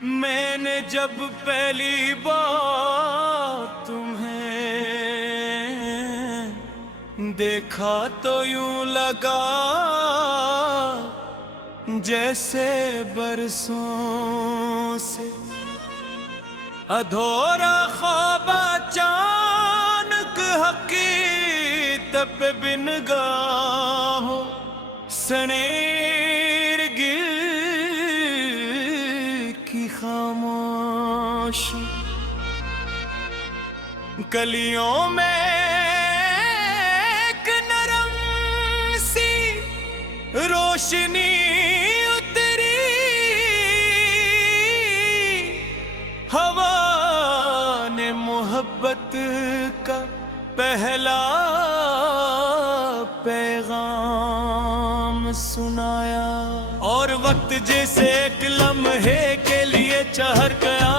मैंने जब पहली बार तुम्हें देखा तो यूं लगा जैसे बरसों से अधूरा ख्वाब अचानक हकीकत पे बिन गाहों सनेर गिर की खामोशी गलियों में एक नरम सी रोशनी उतरी हवा ने मोहब्बत का पहला पैगाम सुनाया और वक्त जैसे एक लम्हे के लिए चहर गया।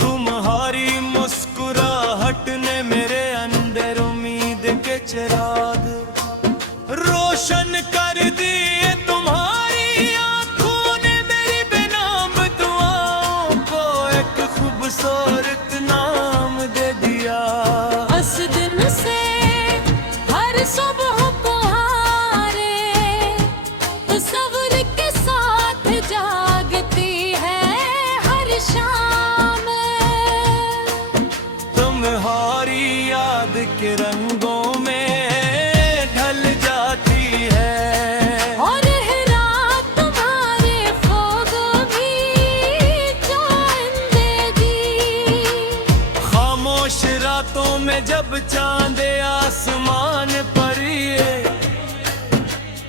तुम्हारी मुस्कुराहट ने मेरे अंदर उम्मीद के चिराग रोशन कर दिए। तुम्हारी आंखों ने मेरी बेनाम दुआओं को एक खूबसूरत नाम दे दिया। उस दिन से हर सुबह तुम्हारे तस्वीर के साथ जागती है हर शाम। तुम्हारी याद के रंगों में ढल जाती है और रात तुम्हारे ख्वाब भी चांद दी। खामोश रातों में जब चांद आसमान पर ये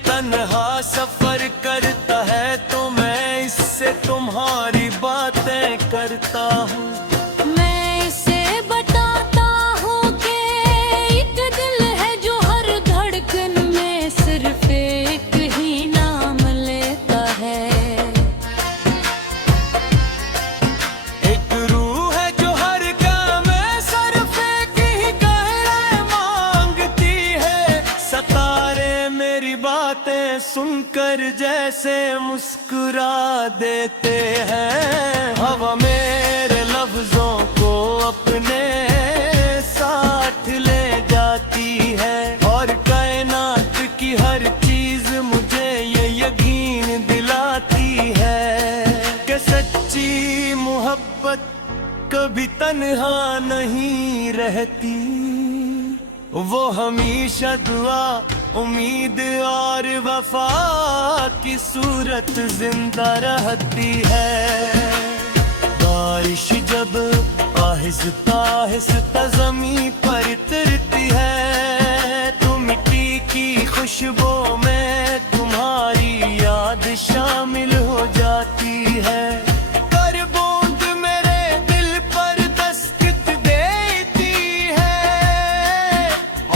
तन्हा सफर करता है तो मैं इससे तुम्हारी बातें करता हूँ। मैं इसे बताता हूँ कि एक दिल है जो हर धड़कन में सिर्फ एक ही नाम लेता है। एक रूह है जो हर काम सिर्फ एक ही कहना मांगती है। सितारे मेरी बातें सुनकर जैसे मुस्कुरा देते हैं। हवा मेरे लफ्जों को अपने साथ ले जाती है और कायनात की हर चीज मुझे ये यकीन दिलाती है कि सच्ची मोहब्बत कभी तन्हा नहीं रहती। वो हमेशा दुआ उम्मीद और वफा की सूरत जिंदा रहती है। बारिश जब आहिस्ता आहिस्ता ज़मीं पर उतरती है तो मिट्टी की खुशबू में तुम्हारी याद शामिल हो जाती है। कर बूंद मेरे दिल पर दस्तक देती है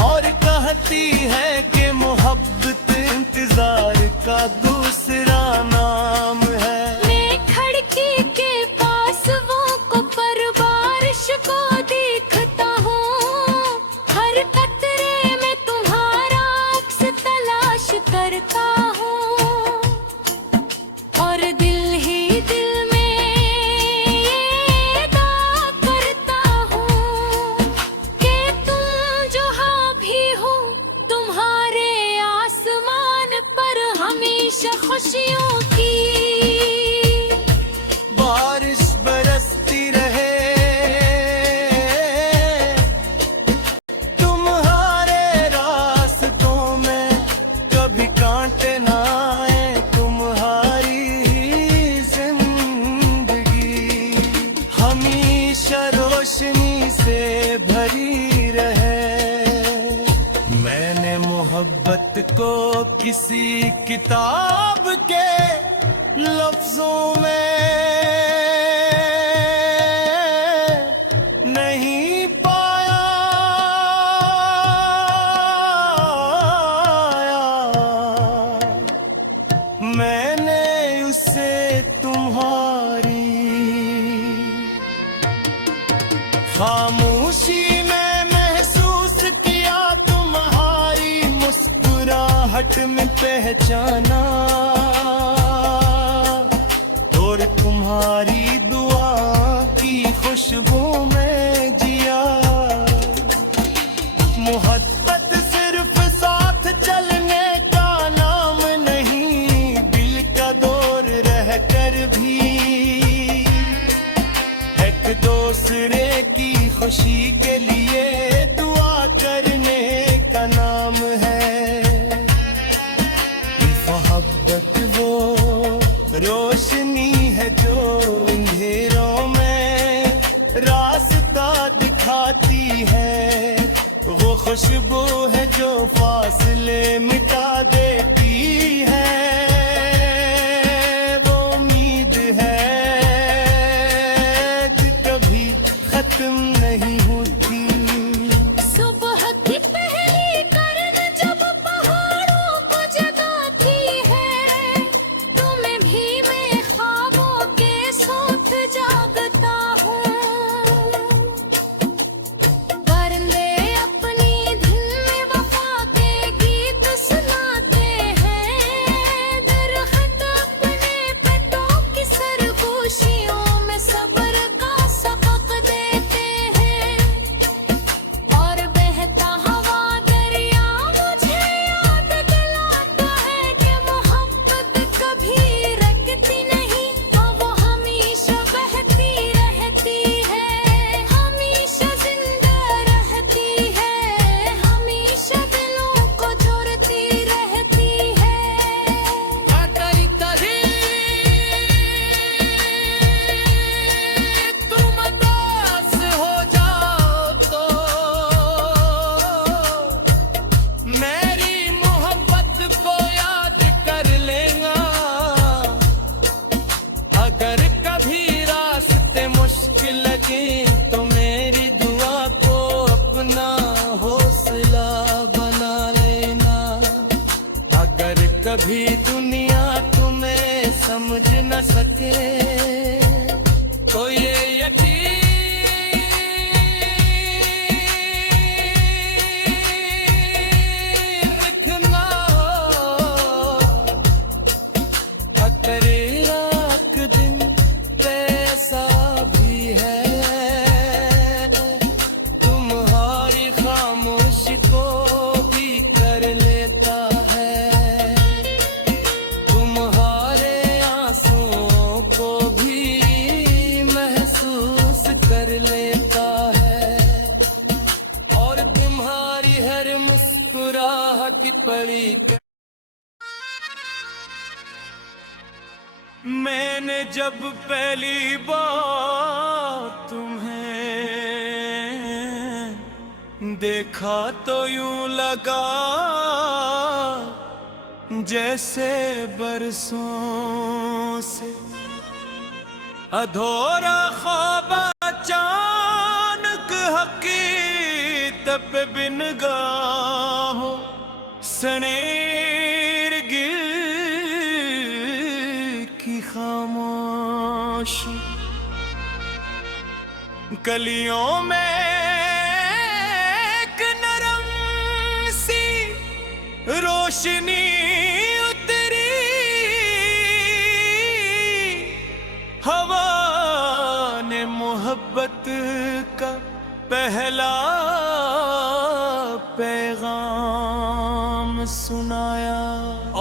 और कहती है कि मोहब्बत इंतजार का दूसरा नाम है। मैं खिड़की के पास वो को पर बारिश को देखता हूँ। हर कतरे में तुम्हारा अक्स तलाश करता हूँ और दिल ही दिल में ये दावा करता हूँ कि तुम जहाँ भी हो तुम्हारे आसमान पर हमेशा खुशियों की बारिश बरसती रहे तुम्हारे रास्तों में कभी कांटे ना आए तुम्हारी जिंदगी हमेशा रोशनी से भरी रहे। मैंने मोहब्बत को किसी किताब के लफ्जों में नहीं पाया। मैंने उसे तुम्हारी खामोशी में महसूस किया। तुम्हारी मुस्कुराहट में पहचाना और तुम्हारी दुआ की खुशबू में जिया। मोहब्बत सिर्फ साथ चलने का नाम नहीं, दिल का दौर रह कर भी एक दूसरे की खुशी के लिए दुआ करने का नाम है। मोहब्बत वो रोशनी है जो अंधेरों में रास्ता दिखाती है, वो खुशबू है जो फासले मिटा देती है, वो उम्मीद है जो कभी खत्म नहीं होती। सुबह की पहली किरण जब पहाड़ों को जगाती है, तुम्हें भी मैं ख्वाबों के साथ जागता हूँ। परिंदे अपनी धुन में वफा के गीत सुनाते हैं, दरख्त अपने पत्तों की सरगोशियों में सब्र का सबक देते हैं, और बहता हवा दरिया मुझे याद दिलाता है कि मोहब्बत कभी रखती नहीं, वो हमेशा बहती रहती है, हमेशा जिंदा रहती है, हमेशा दिलों को जोड़ती रहती है। कतई तरी तुम दास हो जाओ तो मेरी मोहब्बत को याद कर लेना। अगर कभी रास्ते मुश्किल लगे तो मेरी दुआ को अपना हौसला बना लेना। अगर कभी दुनिया तुम्हें समझ न सके तो ये यकीन रखना, अगर एक दिन पैसा भी है, तुम्हारी खामोशी को भी कर लेता है, तुम्हारे आंसुओं को भी महसूस कर लेता है, और तुम्हारी हर मुस्कुराहट की पड़ी। मैंने जब पहली बार तुम्हें देखा तो यूं लगा जैसे बरसों से अधूरा ख्वाब अचानक हकीकत पे बिन गाहो सनेर गिर की खामोशी। गलियों में एक नरम सी रोशनी उतरी, हवा ने मोहब्बत का पहला पैगाम सुनाया,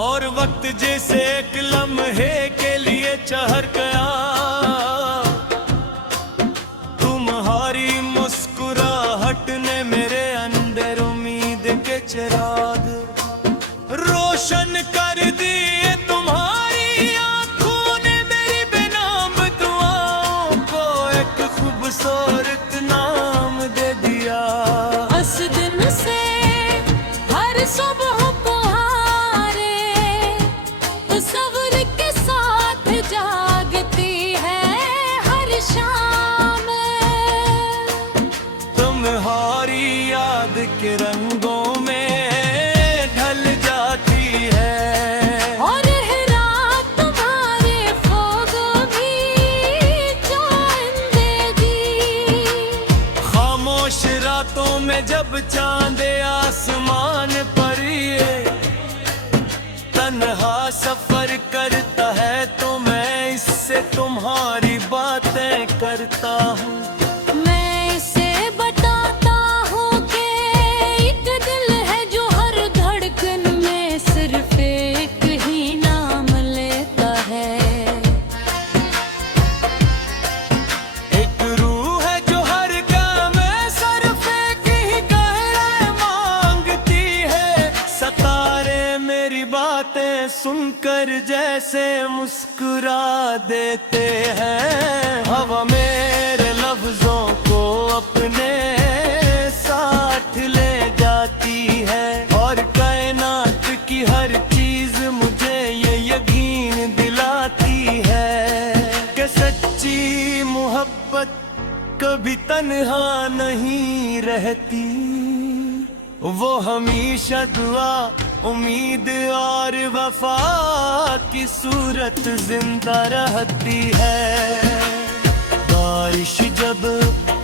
और वक्त जैसे एक लम्हे के लिए चहर गया। तुम्हारी मुस्कुराहट ने मेरे अंदर उम्मीद के चिराग रोशन कर दिए। तुम्हारी आंखों ने मेरी बेनाम दुआओं को एक खूबसूरत नाम दे दिया। उस दिन से हर सुबह पुकारे तस्वीर के साथ जागती है हर शाम। तुम्हारी याद के रंगों में ढल जाती है, और है रात तुम्हारे ख्वाब भी चांदे दी। खामोश रातों में जब चांद आसमान पर ये तन्हा सफर करता है तो मैं इससे तुम बातें सुनकर जैसे मुस्कुरा देते हैं। हवा मेरे लफ्जों को अपने साथ ले जाती है और कायनात की हर चीज मुझे ये यकीन दिलाती है कि सच्ची मोहब्बत कभी तन्हा नहीं रहती। वो हमेशा दुआ, उम्मीद और वफा की सूरत जिंदा रहती है। बारिश जब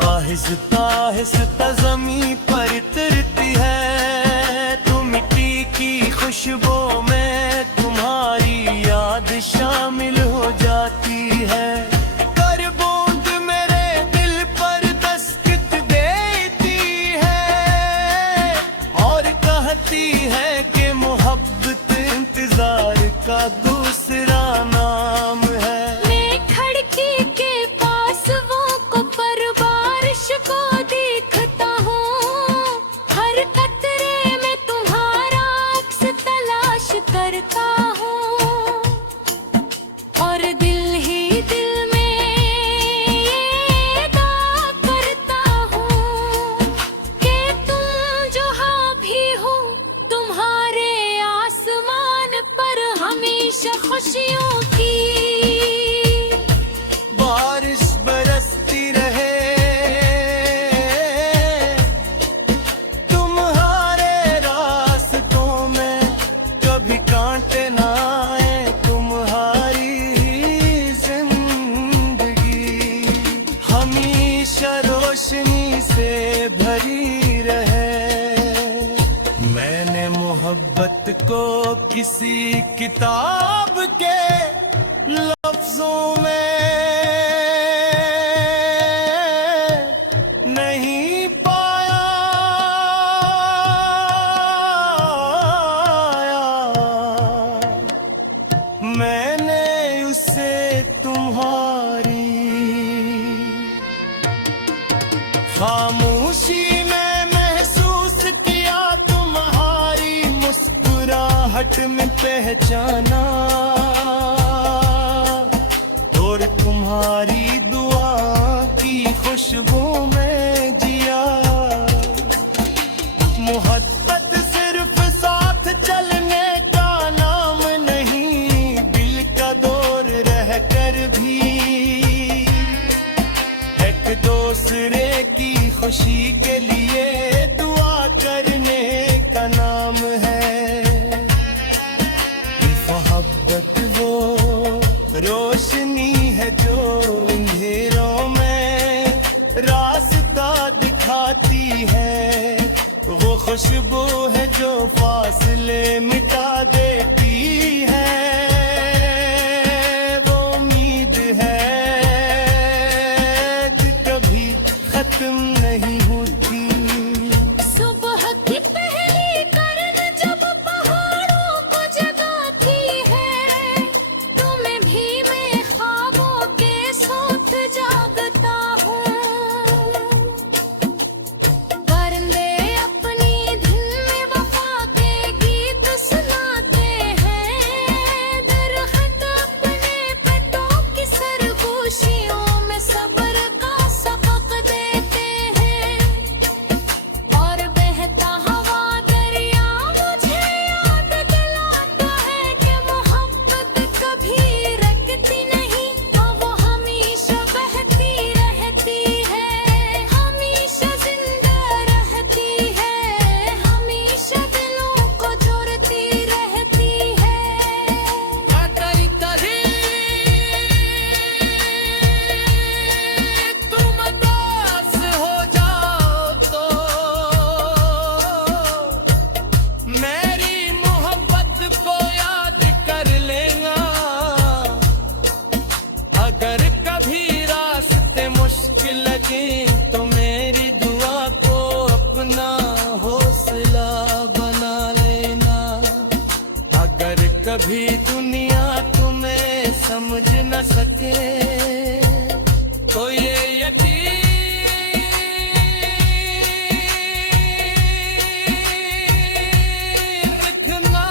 आहिस्ता आहिस्ता ज़मीं पर उतरती है तो मिट्टी की खुशबू में तुम्हारी याद शामिल हो जाती है। कर बूंद मेरे दिल पर दस्तक देती है और कहती है कि मोहब्बत इंतजार का दूसरा नाम है। मैं खिड़की के पास वो को पर बारिश को देखता हूँ। हर कतरे में तुम्हारा अक्स तलाश करता हूँ और दिल ही दिल में ये दावा करता हूँ कि तुम जहाँ भी हो तुम्हारे आसमान पर हमेशा खुशियों की बारिश बरसती रहे तुम्हारे रास्तों में, कभी कांटे ना आए तुम्हारी जिंदगी हमेशा रोशनी से भरी रहे। मैंने मोहब्बत को किसी किताब के लफ्जों में नहीं पाया। मैंने उसे तुम्हारी खामोशी में महसूस किया, तुम्हारी मुस्कुराहट में पहचाना और तुम्हारी दुआ की खुशबू में जिया। मोहब्बत सिर्फ साथ चलने का नाम नहीं, दिल का दौर रह कर भी एक दूसरे की खुशी के लिए दुआ करने का नाम है। मोहब्बत वो रोशनी है जो अंधेरों में रास्ता दिखाती है। वो खुशबू है जो फासले मिटा देती है। वो उम्मीद है जो कभी खत्म नहीं होती। सुबह की पहली किरण जब पहाड़ों को जगाती है, तुम्हें भी मैं ख्वाबों के साथ जागता हूँ। परिंदे अपनी धुन में वफा के गीत सुनाते हैं। दरख्त अपने पत्तों की सरगोशियों में सब्र का सबक देते हैं और बहता हवा दरिया मुझे याद दिलाता है कि मोहब्बत कभी रखती नहीं, वो हमेशा बहती रहती है, हमेशा जिंदा रहती है, हमेशा दिलों को जोड़ती रहती है। कतई कभी तुम उदास हो जाओ तो मेरी मोहब्बत को याद कर लेना। अगर कभी रास्ते मुश्किल लगे तो मेरी दुआ को अपना हौसला बना लेना। अगर कभी दुनिया तुम्हें समझ न सके तो ये यकीन रखना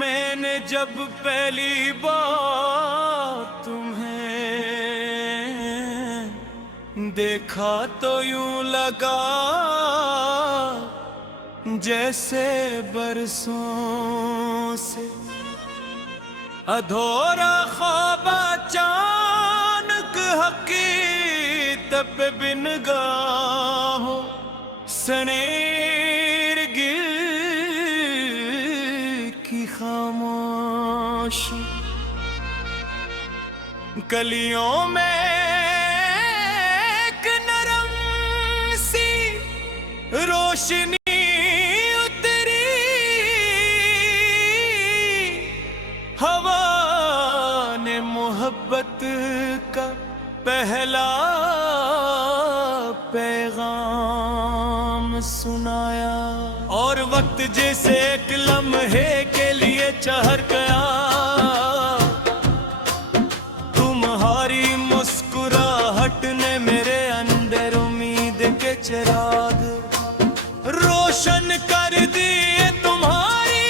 मैंने जब पहली बार तुम्हें देखा तो यूं लगा जैसे बरसों से अधूरा ख्वाब अचानक हकीकत पे बिन गाहों सनेर गिर की खामोशी गलियों में एक नरम सी रोशनी हवा ने मोहब्बत का पहला पैगाम सुनाया और वक्त जैसे एक लम्हे के लिए चहर गया तुम्हारी मुस्कुराहट ने मेरे अंदर उम्मीद के चिराग रोशन कर दिए तुम्हारी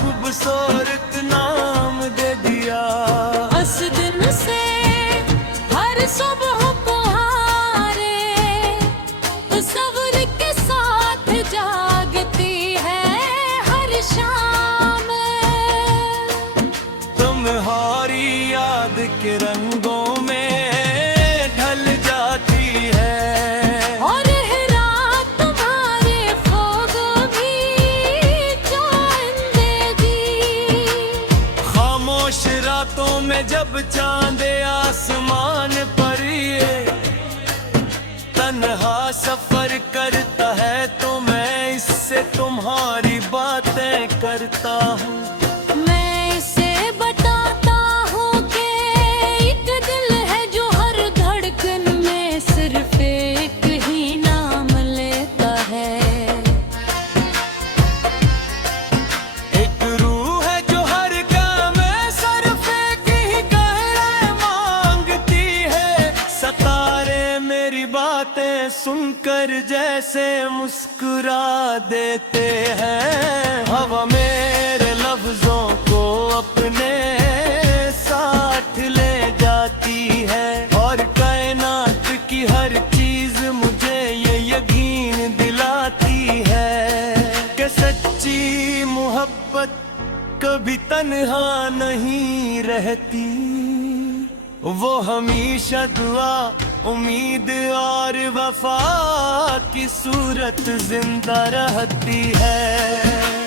खूबसूरत नाम दे दिया उस दिन से हर सुबह पुहारे सब्र के साथ जागती है हर शाम तुम्हारी याद के रंगों में ढल जाती है और रात तुम्हारे ख्वाब भी खामोश रातों में जब चांद आसमान पर ये तन्हा सफर करता है तो मैं इससे तुम्हारी बातें करता हूँ मैं इसे बताता हूँ कि एक दिल है जो हर धड़कन में सिर्फ एक ही नाम लेता है एक रूह है जो हर काम सिर्फ एक ही कहना मांगती है सतारे मेरी बातें सुनकर जैसे मुस्कुरा देते हैं हवा मेरे लफ्जों को अपने साथ ले जाती है और कायनात की हर चीज मुझे ये यकीन दिलाती है कि सच्ची मोहब्बत कभी तन्हा नहीं रहती वो हमेशा दुआ उम्मीद और वफा की सूरत जिंदा रहती है